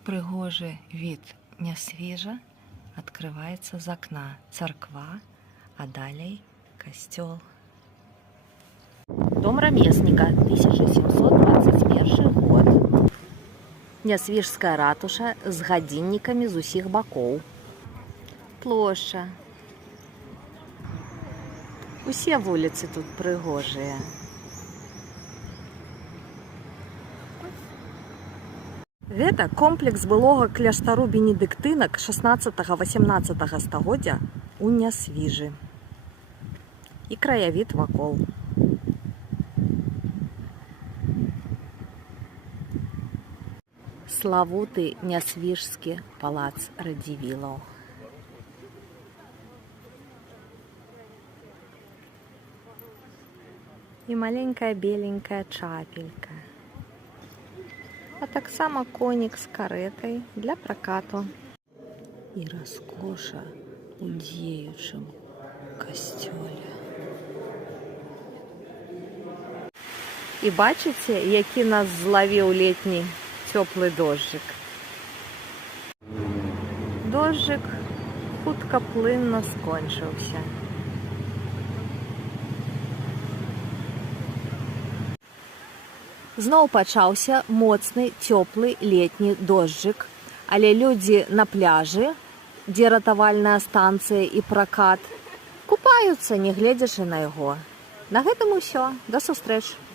Прыгожы від Нясвіжа открывается з окна. Царква, а далей касцёл. Дом рамесника, 1721 год. Нясвіжская ратуша з гадзіннікамі з усіх бакоў. Плошча. Усе вуліцы тут прыгожыя. Гэта комплекс былога кляштару бенедыктынак 16-18 стагоддзя у Нясвіжы. І краявід вакол. Славуты Нясвіжскі палац Радзівілаў. І маленькая беленькая чапелька. А таксама конік з карэтай для пракату. І раскоша у дзеючым касцёле. І бачыце, які нас злавіў летні цёплы дожджык. Дожджык хутка плынна скончыўся. Зноў пачаўся моцны, цёплы летні дожджык, але людзі на пляжы, дзе ратавальная станцыя і пракат, купаюцца, не гледзячы на яго. На гэтым усё. Да сустрэчы!